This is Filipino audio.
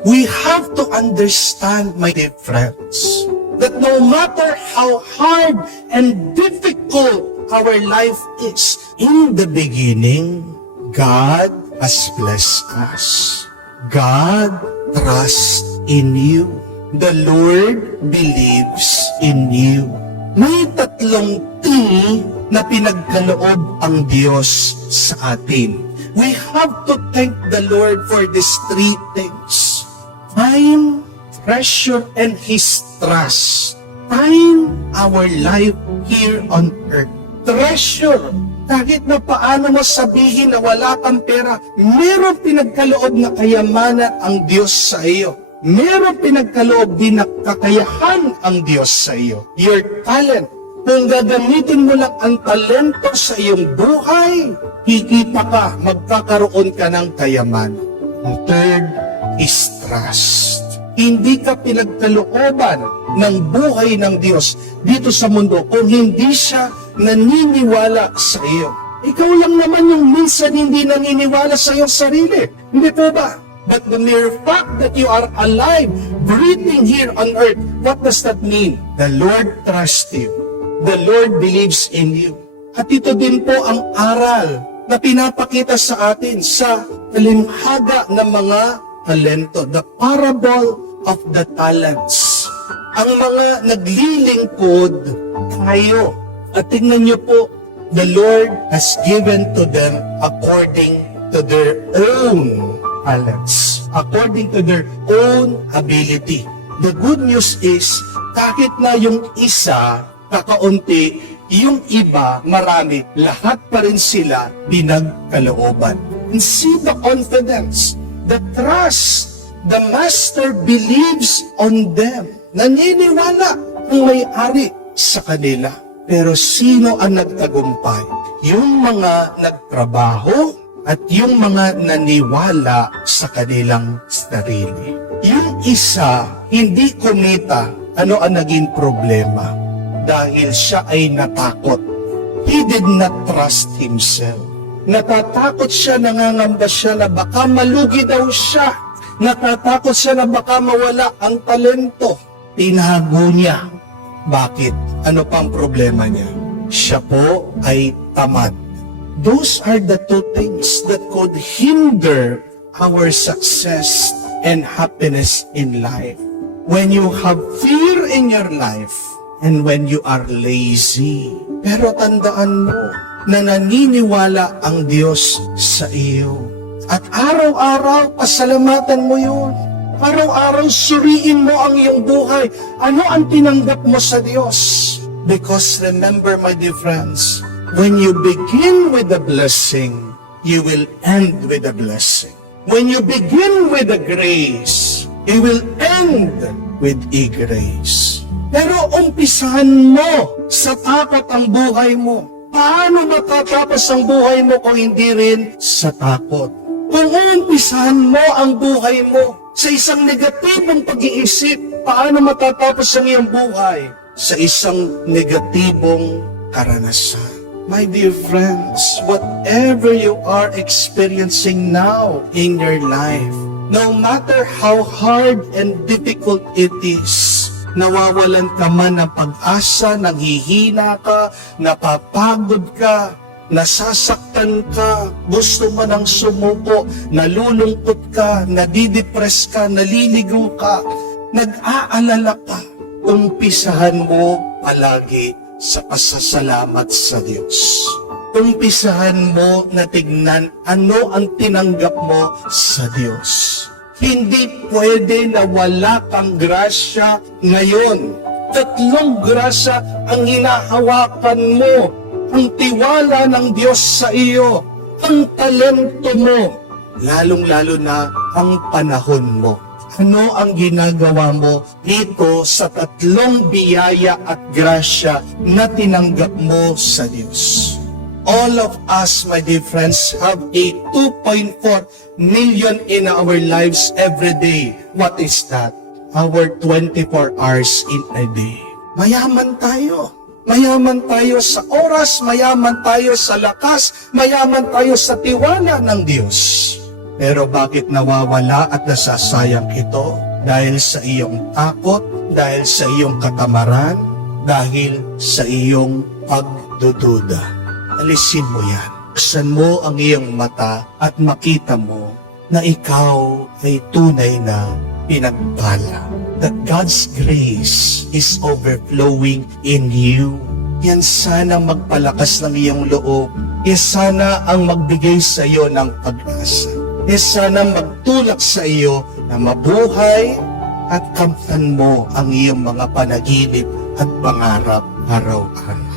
We have to understand, my dear friends, that no matter how hard and difficult our life is, in the beginning, God has blessed us. God trusts in you. The Lord believes in you. May tatlong T na pinagkaloob ang Diyos sa atin. We have to thank the Lord for these three things. Time, treasure, and His trust. Time, our life here on earth. Treasure, kahit na paano mo sabihin na wala kang pera, meron pinagkaloob na kayamanan ang Diyos sa iyo. Meron pinagkaloob din na kakayahan ang Diyos sa iyo. Your talent. Kung gagamitin mo lang ang talento sa iyong buhay, kikita ka, magkakaroon ka ng kayamanan. Ang third is trust. Hindi ka pinagkalooban ng buhay ng Diyos dito sa mundo kung hindi siya naniniwala sa iyo. Ikaw lang naman yung minsan hindi naniniwala sa iyong sarili. Hindi po ba? But the mere fact that you are alive, breathing here on earth, what does that mean? The Lord trusts you. The Lord believes in you. At ito din po ang aral na pinapakita sa atin sa talimhaga ng mga talento. The parable of the talents. Ang mga naglilingkod tayo. At tingnan niyo po, the Lord has given to them according to their own talents, according to their own ability. The good news is, kahit na yung isa, kakaunti, yung iba, marami, lahat pa rin sila binagkalooban. And see the confidence, the trust, the Master believes on them. Naniniwala ang may-ari sa kanila. Pero sino ang nagtagumpay? Yung mga nagtrabaho at yung mga naniwala sa kanilang sarili. Yung isa, hindi kumita, ano ang naging problema? Dahil siya ay natakot. He did not trust himself. Natatakot siya, nangangamba siya na baka malugi daw siya. Natatakot siya na baka mawala ang talento. Tinago niya. Bakit? Ano pang problema niya? Siya po ay tamad. Those are the two things that could hinder our success and happiness in life. When you have fear in your life, and when you are lazy. Pero tandaan mo na naniniwala ang Diyos sa iyo. At araw-araw, pasalamatan mo yun. Araw-araw, suriin mo ang iyong buhay. Ano ang tinanggap mo sa Diyos? Because remember, my dear friends, when you begin with a blessing, you will end with a blessing. When you begin with a grace, you will end with a grace. Pero umpisahan mo sa takot ang buhay mo. Paano matatapos ang buhay mo kung hindi rin sa takot? Kung umpisahan mo ang buhay mo sa isang negatibong pag-iisip, paano matatapos ang iyong buhay? Sa isang negatibong karanasan. My dear friends, whatever you are experiencing now in your life, no matter how hard and difficult it is, nawawalan ka man ng pag-asa, nanghihina ka, napapagod ka, nasasaktan ka, gusto mo nang sumuko, nalulungkot ka, nadidepress ka, naliligaw ka, nag-aalala ka, umpisahan mo palagi sa pasasalamat sa Diyos. Umpisahan mo na tignan ano ang tinanggap mo sa Diyos. Hindi pwede na wala kang grasya ngayon. 3 grasya ang hinahawakan mo. Ang tiwala ng Diyos sa iyo. Ang talento mo. Lalong-lalo na ang panahon mo. Ano ang ginagawa mo dito sa 3 biyaya at grasya na tinanggap mo sa Diyos? All of us, my dear friends, have a 2.4 million in our lives every day. What is that? Our 24 hours in a day. Mayaman tayo. Mayaman tayo sa oras, mayaman tayo sa lakas, mayaman tayo sa tiwala ng Diyos. Pero bakit nawawala at nasasayang ito? Dahil sa iyong takot, dahil sa iyong katamaran, dahil sa iyong pagdududa. Alisin mo yan. Buksan mo ang iyong mata at makita mo na ikaw ay tunay na pinagpala. That God's grace is overflowing in you. Yan sana magpalakas ng iyong loob. Yan sana ang magbigay sa iyo ng pag-asa. Yan sana magtulak sa iyo na mabuhay at kamtan mo ang iyong mga panaginip at pangarap araw-araw.